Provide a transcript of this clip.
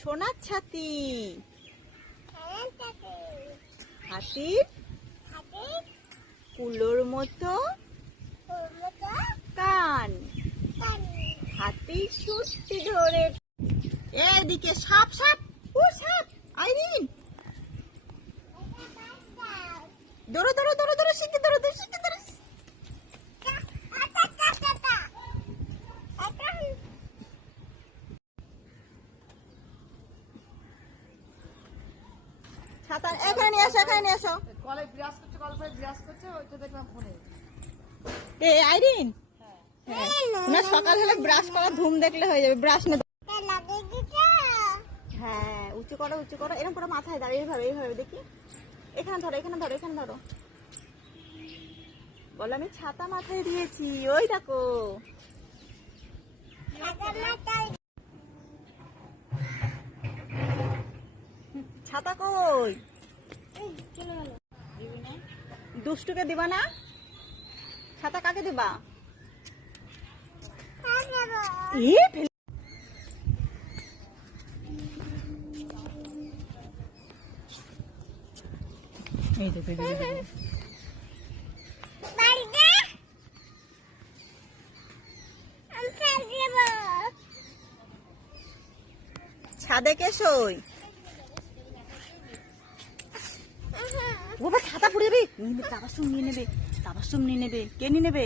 সোনার ছাতি। হাতির কুলোর মতো কান। হাতি সুটি ধরে। এদিকে সাপ সাপ। ও সাপ আইরিন, দৌড়ো দৌড়ো দৌড়ো দৌড়ো, শিখে দৌড়ো দৌড়ো, শিখে দৌড়ো। ছাতা এখানে নিয়ে আসো, এখানে নিয়ে আসো। কলে বিরাজ করছে, কলে বিরাজ করছে, ওইটা দেখলাম ফোনে। এ আইরিন, না সকাল হলে ব্রাশ করা ধুম দেখলে হয়ে যাবে। ব্রাশ না, হ্যাঁ উঁচু করো উঁচু করো, এরকম করে মাথায় দাঁড়িয়ে এইভাবে এইভাবে দেখি। এখানে ধরো এখানে ধরো এখানে ধরো। বলো আমি ছাতা মাথায় দিয়েছি, ওই দেখো। ছাতা কই? দুষ্টুকে দিবা না? ছাতা কাকে দিবা? ছাদে কে শোয়? বাবা ছাতা পড়ে যাবে। নিয়ে নেবে, তাবাসুম নিয়ে নেবে, তাবাসুম নিয়ে নেবে। কে নিয়ে নেবে?